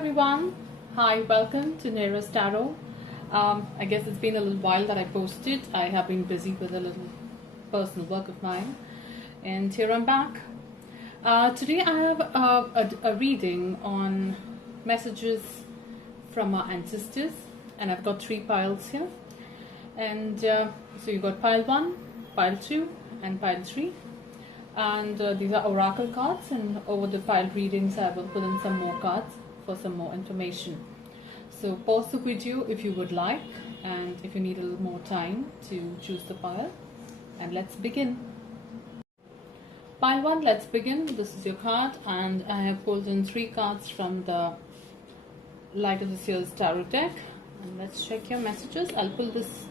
everyone. Hi, welcome to Neros Tarot. I guess it's been a little while that I posted. I have been busy with a little personal work of mine, and here I'm back. Today I have a reading on messages from our ancestors, and I've got 3 piles here. And so you got pile 1, pile 2, and pile 3. And these are oracle cards, and over the pile readings I will put in some more cards for some more information. So pause the video if you would like, and if you need a little more time to choose the pile, and let's begin. Pile 1, let's begin. This is your card, and I have pulled in 3 cards from the Light of the Seers Tarot deck, and let's check your messages. I'll pull this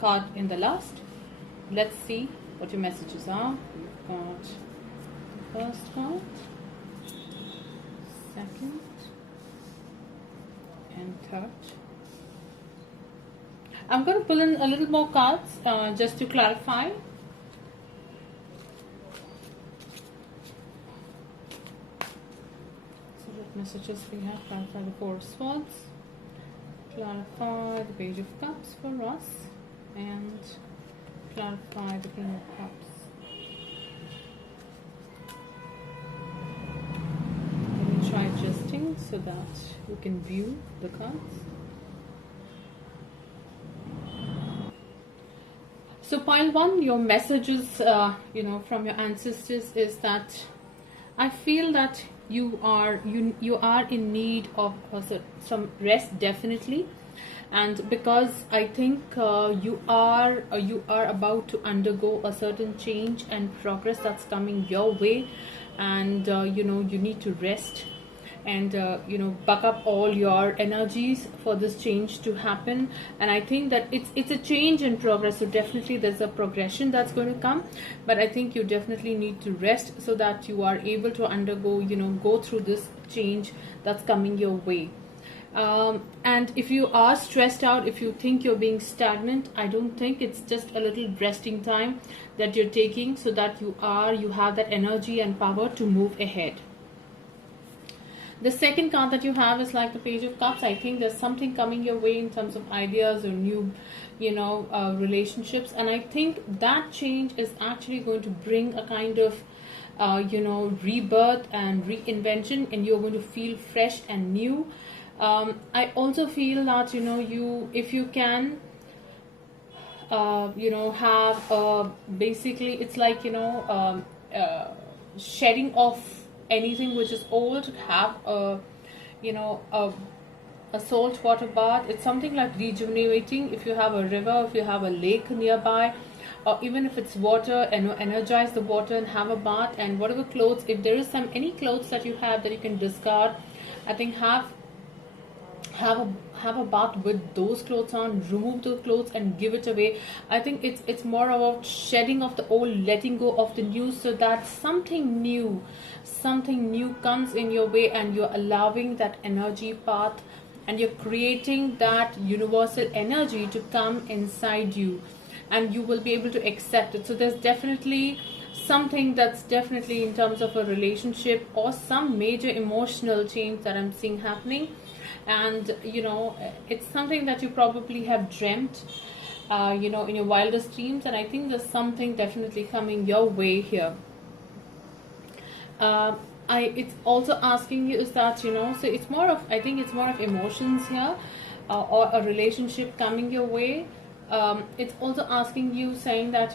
card in the last. Let's see what your messages are. We've got the first card, second, and third. I'm going to pull in a little more cards just to clarify. So what messages we have? Clarify the 4 of Swords, clarify the Page of Cups for us, and clarify the King of Cups. Let me try adjusting so that you can view the cards. So pile 1, your messages from your ancestors is that I feel that you are in need of some rest, definitely. And because I think you are about to undergo a certain change and progress that's coming your way, and you need to rest and buck up all your energies for this change to happen. And I think that it's a change in progress, so definitely there's a progression that's going to come, but I think you definitely need to rest so that you are able to undergo go through this change that's coming your way. And if you are stressed out, if you think you're being stagnant, I don't think. It's just a little resting time that you're taking so that you have that energy and power to move ahead. The second card that you have is like the Page of Cups. I think there's something coming your way in terms of ideas or new relationships, and I think that change is actually going to bring a kind of rebirth and reinvention, and you're going to feel fresh and new. I also feel that if you can have basically it's like shedding off anything which is old, have a salt water bath. It's something like rejuvenating. If you have a river, if you have a lake nearby, or even if it's water, energize the water and have a bath. And whatever clothes, if there is any clothes that you have that you can discard, I think have a bath with those clothes on, remove those clothes and give it away. I think it's more about shedding of the old, letting go of the new, so that something new comes in your way, and you're allowing that energy path, and you're creating that universal energy to come inside you, and you will be able to accept it. So there's definitely something that's definitely in terms of a relationship or some major emotional change that I'm seeing happening. And it's something that you probably have dreamt in your wildest dreams, and I think there's something definitely coming your way here. It's also asking you is that so it's more of, I think it's more of emotions here, or a relationship coming your way. It's also asking you, saying that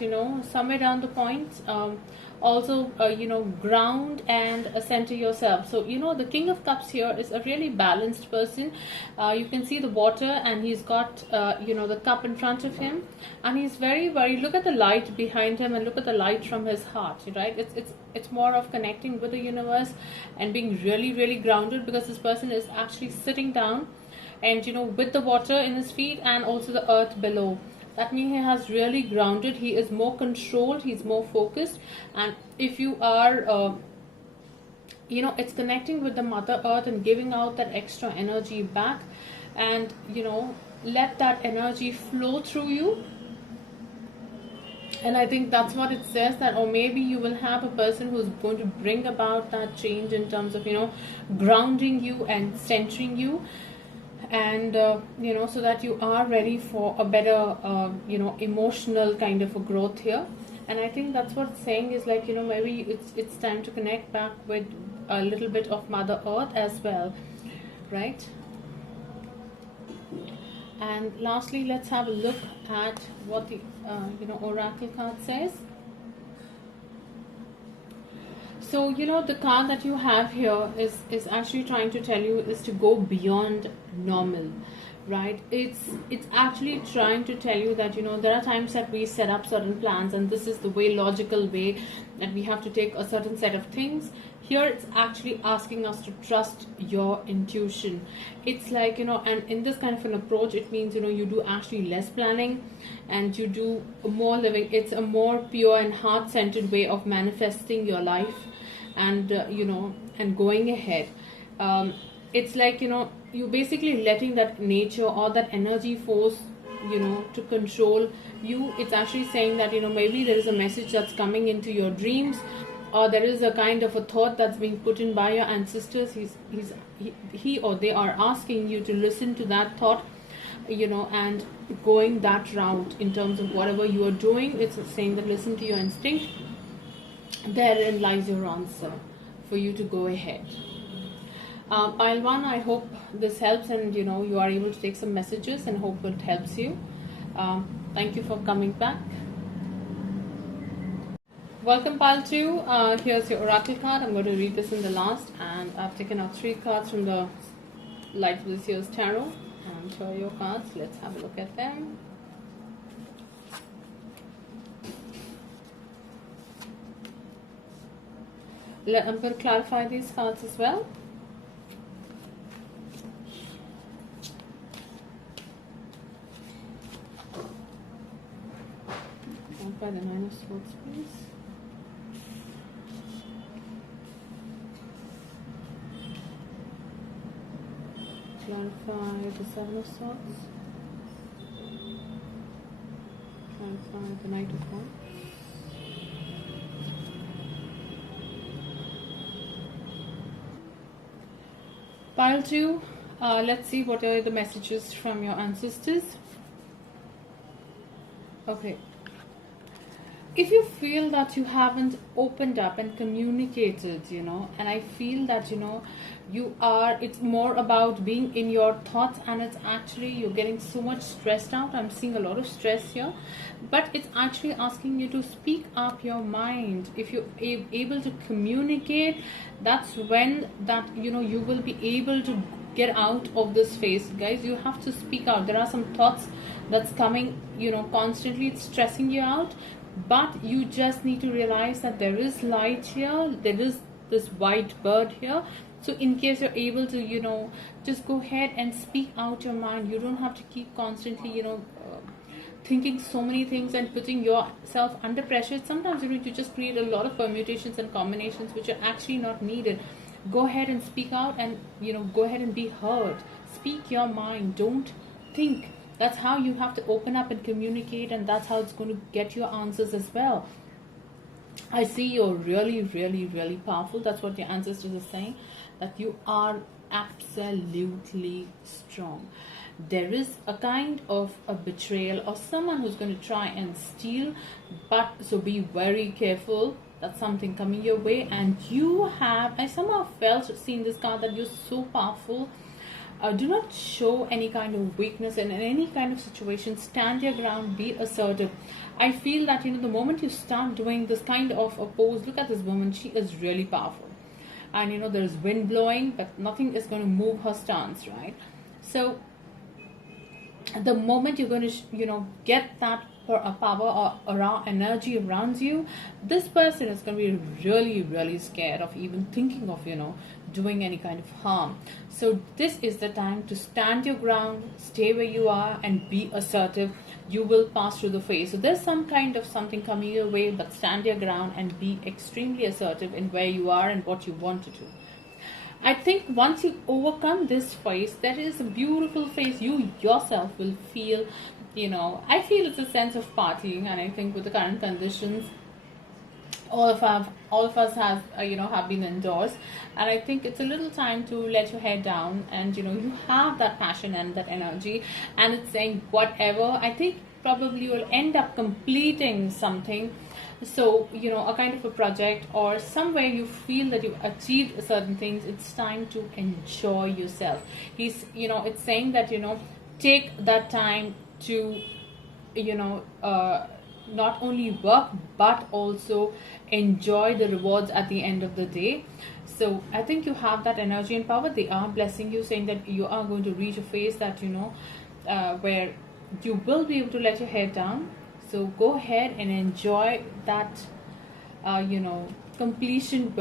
somewhere down the point, also ground and center yourself. So the King of Cups here is a really balanced person. You can see the water, and he's got the cup in front of him, and he's very, very, look at the light behind him, and look at the light from his heart, right? It's more of connecting with the universe and being really, really grounded, because this person is actually sitting down and with the water in his feet and also the earth below. That means he has really grounded. He is more controlled, he's more focused. And if you are it's connecting with the Mother Earth and giving out that extra energy back, and let that energy flow through you. And I think that's what it says, that, or maybe you will have a person who's going to bring about that change in terms of, grounding you and centering you, and so that you are ready for a better emotional kind of a growth here. And I think that's what it's saying is, like, maybe it's time to connect back with a little bit of Mother Earth as well, right? And lastly, let's have a look at what the oracle card says. So, the card that you have here is actually trying to tell you is to go beyond normal, right? It's actually trying to tell you that, there are times that we set up certain plans, and this is the way, logical way, that we have to take a certain set of things. Here it's actually asking us to trust your intuition. It's like, and in this kind of an approach, it means, you do actually less planning and you do more living. It's a more pure and heart-centered way of manifesting your life, and and going ahead. It's like, you basically letting that nature or that energy force, to control you. It's actually saying that, maybe there is a message that's coming into your dreams, or there is a kind of a thought that's being put in by your ancestors. He or they are asking you to listen to that thought, and going that route in terms of whatever you are doing. It's saying that listen to your instinct. Therein lies your answer for you to go ahead. Pile 1, I hope this helps, and you are able to take some messages, and hope it helps you. Thank you for coming back. Welcome, Pile 2. Here's your oracle card. I'm going to read this in the last, and I've taken out 3 cards from the Light of this year's tarot. And here are your cards. Let's have a look at them. I'm going to clarify these cards as well. Clarify the 9 of Swords, please. Clarify the 7 of Swords. Clarify the Knight of Wands. Pile 2, let's see what are the messages from your ancestors. Okay. If you feel that you haven't opened up and communicated, and I feel that, it's more about being in your thoughts, and it's actually, you're getting so much stressed out. I'm seeing a lot of stress here, but it's actually asking you to speak up your mind. If you're able to communicate, that's when that, you will be able to get out of this phase. Guys, you have to speak out. There are some thoughts that's coming, constantly. It's stressing you out. But you just need to realize that there is light here. There is this white bird here. So in case you're able to, just go ahead and speak out your mind. You don't have to keep constantly, thinking so many things and putting yourself under pressure. Sometimes you just create a lot of permutations and combinations which are actually not needed. Go ahead and speak out, and, go ahead and be heard. Speak your mind. Don't think. That's how you have to open up and communicate, and that's how it's going to get your answers as well. I see you're really, really, really powerful. That's what your ancestors are saying, that you are absolutely strong. There is a kind of a betrayal or someone who's going to try and steal, but so be very careful. That's something coming your way, and I somehow seeing this card, that you're so powerful. Do not show any kind of weakness in any kind of situation. Stand your ground, be assertive. I feel that, the moment you start doing this kind of a pose, look at this woman, she is really powerful. And, there's wind blowing, but nothing is going to move her stance, right? So, the moment you're going to, get that power or raw energy around you, this person is going to be really, really scared of even thinking of, doing any kind of harm. So this is the time to stand your ground, stay where you are, and be assertive. You will pass through the phase. So there's some kind of something coming your way, but stand your ground and be extremely assertive in where you are and what you want to do. I think once you overcome this phase, there is a beautiful phase. You yourself will feel, I feel it's a sense of partying, and I think with the current conditions, all of us have been indoors, and I think it's a little time to let your hair down, and you have that passion and that energy, and it's saying whatever. I think probably you'll end up completing something, so a kind of a project, or somewhere you feel that you've achieved certain things. It's time to enjoy yourself. It's saying that take that time to you know not only work but also enjoy the rewards at the end of the day. So I think you have that energy and power. They are blessing you, saying that you are going to reach a phase that where you will be able to let your hair down. So go ahead and enjoy that completion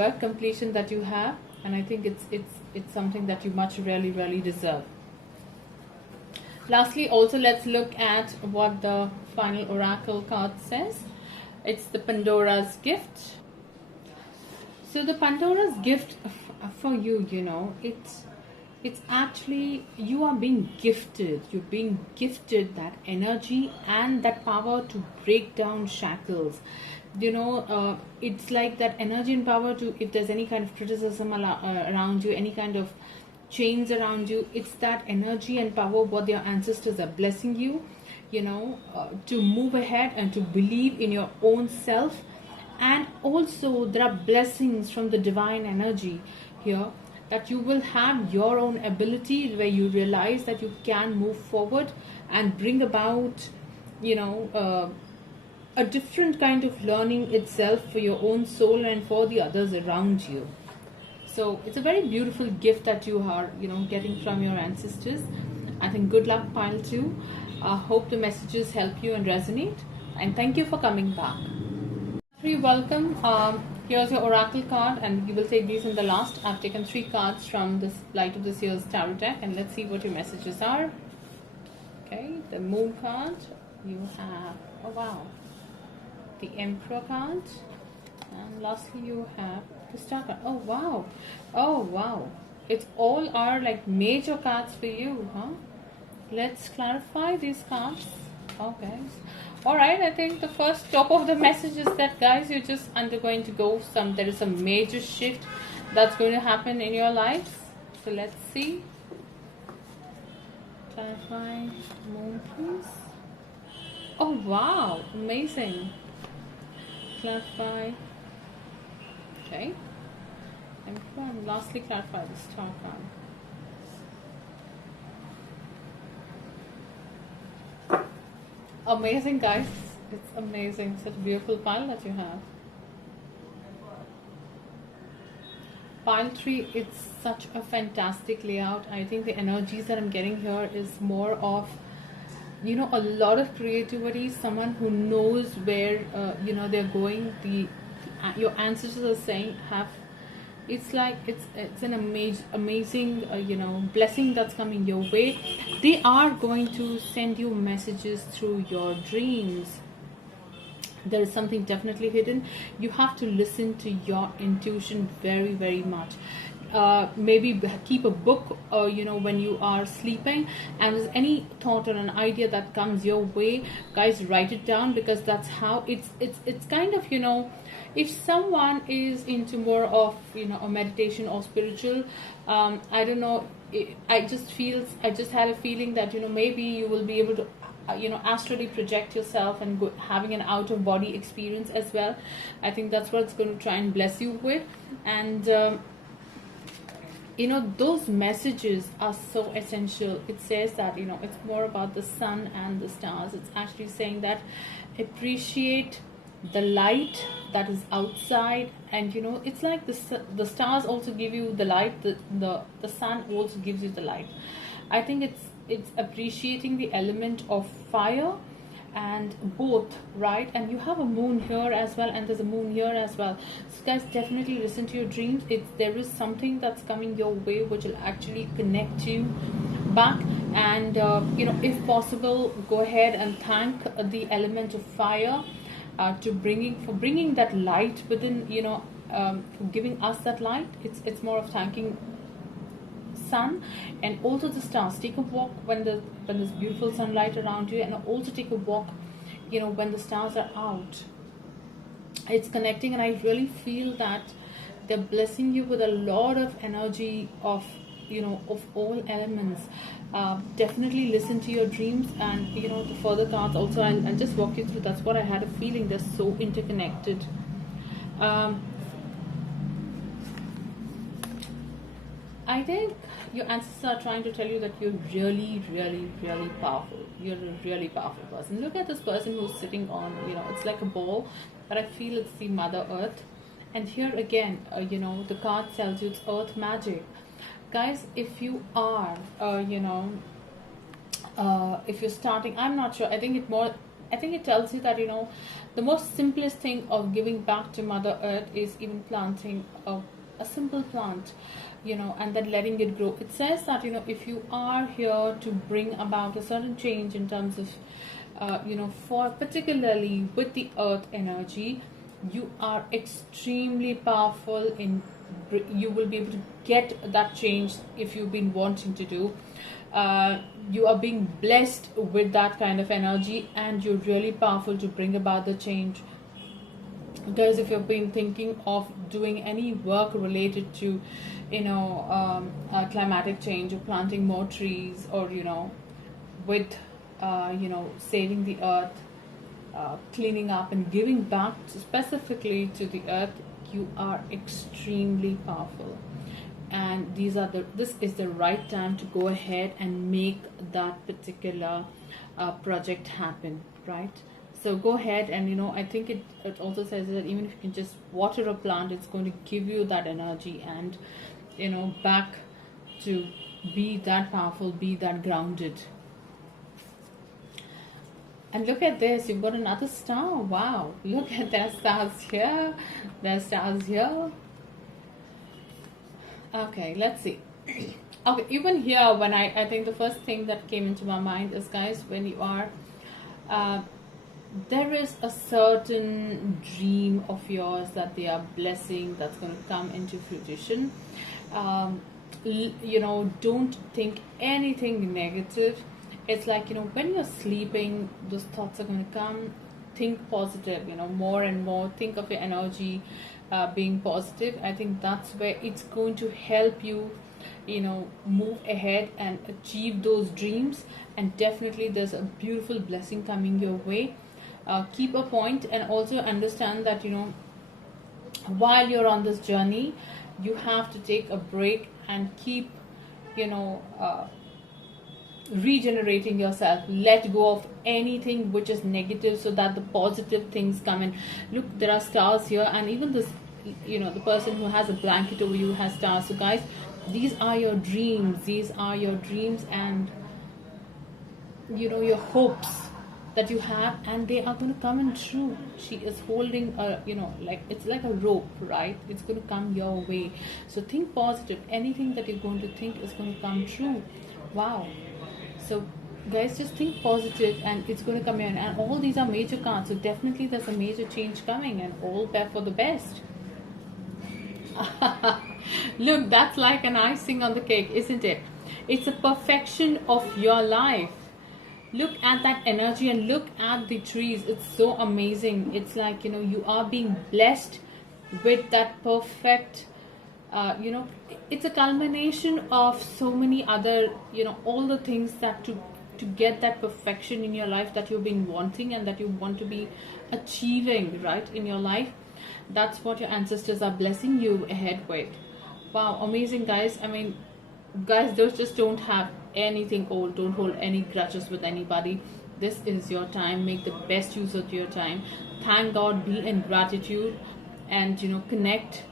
that you have, and I think it's something that you much really deserve. Lastly, also let's look at what the final oracle card says. It's the Pandora's gift. So the Pandora's gift for you, it's actually you are being gifted. You're being gifted that energy and that power to break down shackles. It's like that energy and power to, if there's any kind of criticism around you, any kind of chains around you, it's that energy and power what your ancestors are blessing you, to move ahead and to believe in your own self. And also there are blessings from the divine energy here, that you will have your own ability where you realize that you can move forward and bring about a different kind of learning itself for your own soul and for the others around you. So it's a very beautiful gift that you are getting from your ancestors. I think good luck, pile 2. Hope the messages help you and resonate, and thank you for coming back. Very welcome. Here's your oracle card, and you will take these in the last. I've taken 3 cards from this Light of the Seers tarot deck, and let's see what your messages are. Okay, the Moon card. You have, oh wow, the Emperor card, and lastly you have the Star card. Oh wow, it's all are like major cards for you, huh? Let's clarify these cards. Okay, alright, I think the first top of the message is that, guys, you're just undergoing to go there is a major shift that's going to happen in your lives. So let's see. Clarify Moon, please. Oh wow, amazing. Clarify. Okay, and lastly clarify the Star card. Amazing, guys. It's amazing. Such a beautiful pile that you have. Pile 3, it's such a fantastic layout. I think the energies that I'm getting here is more of a lot of creativity, someone who knows where they're going. Your ancestors are saying it's like it's an amazing blessing that's coming your way. They are going to send you messages through your dreams. There is something definitely hidden. You have to listen to your intuition very much. Maybe keep a book when you are sleeping, and there's any thought or an idea that comes your way, guys, write it down, because that's how it's kind of if someone is into more of a meditation or spiritual, I don't know, I just have a feeling that maybe you will be able to astrally project yourself and having an out of body experience as well. I think that's what it's going to try and bless you with. And those messages are so essential. It says that it's more about the sun and the stars. It's actually saying that appreciate the light that is outside, and it's like the stars also give you the light, the sun also gives you the light. I think it's appreciating the element of fire and both, right? And you have a moon here as well, and there's a moon here as well. So guys, definitely listen to your dreams. There is something that's coming your way which will actually connect you back, and if possible, go ahead and thank the element of fire for bringing that light within, giving us that light. It's more of thanking sun and also the stars. Take a walk when there's beautiful sunlight around you, and also take a walk, you know, when the stars are out. It's connecting, and I really feel that they're blessing you with a lot of energy of, you know, of all elements. Definitely listen to your dreams, and you know, the further cards also, I'll just walk you through. That's what I had a feeling, they're so interconnected. I think your ancestors are trying to tell you that you're really, really, really powerful. You're a really powerful person. Look at this person who's sitting on, you know, it's like a ball, but I feel it's the Mother Earth. And here again, you know, the card tells you it's Earth magic. Guys, if you are, if you're starting, I'm not sure. I think it tells you that, you know, the most simplest thing of giving back to Mother Earth is even planting a simple plant, you know, and then letting it grow. It says that, you know, if you are here to bring about a certain change in terms of, you know, for particularly with the earth energy, you are extremely powerful in, you will be able to get that change if you've been wanting to do. You are being blessed with that kind of energy, and you're really powerful to bring about the change. Guys, if you've been thinking of doing any work related to, you know, climatic change, or planting more trees, or, you know, with, you know, saving the earth, cleaning up and giving back specifically to the earth, you are extremely powerful. And this is the right time to go ahead and make that particular project happen, right? So go ahead, and you know, I think it also says that even if you can just water a plant, it's going to give you that energy, and you know, back to be that powerful, be that grounded. And look at this, you've got another star. Wow, look at their stars here, their stars here. Okay, let's see. Okay, even here, when I think the first thing that came into my mind is, guys, when you are there is a certain dream of yours that they are blessing, that's going to come into fruition. You know, don't think anything negative. It's like, you know, when you're sleeping, those thoughts are going to come. Think positive, you know, more and more. Think of your energy being positive. I think that's where it's going to help you, you know, move ahead and achieve those dreams. And definitely there's a beautiful blessing coming your way. Keep a point, and also understand that, you know, while you're on this journey, you have to take a break and keep, you know, regenerating yourself. Let go of anything which is negative, so that the positive things come in. Look, there are stars here, and even this, you know, the person who has a blanket over you has stars. So guys, these are your dreams, and you know, your hopes that you have, and they are going to come in true. She is holding a, you know, like, it's like a rope, right? It's going to come your way. So think positive. Anything that you're going to think is going to come true. Wow. So guys, just think positive, and it's going to come in. And all these are major cards, so definitely there's a major change coming, and all for the best. Look, that's like an icing on the cake, isn't it? It's a perfection of your life. Look at that energy, and look at the trees. It's so amazing. It's like, you know, you are being blessed with that perfect, you know, it's a culmination of so many other, you know, all the things that to get that perfection in your life that you've been wanting, and that you want to be achieving, right, in your life. That's what your ancestors are blessing you ahead with. Wow, amazing, guys. I mean, guys, those just don't have anything old. Don't hold any grudges with anybody. This is your time. Make the best use of your time. Thank God, be in gratitude, and you know, connect,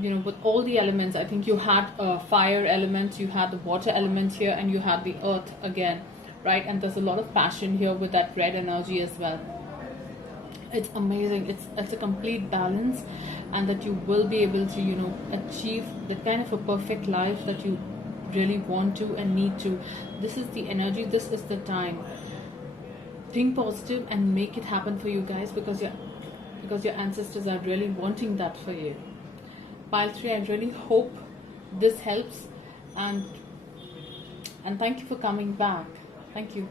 you know, with all the elements. I think you had fire elements, you had the water elements here, and you had the earth again, right? And there's a lot of passion here with that red energy as well. It's amazing. It's a complete balance, and that you will be able to, you know, achieve the kind of a perfect life that you really want to and need to. This is the energy, this is the time. Think positive and make it happen for you, guys, because your ancestors are really wanting that for you. Pile 3, I really hope this helps, and thank you for coming back. Thank you.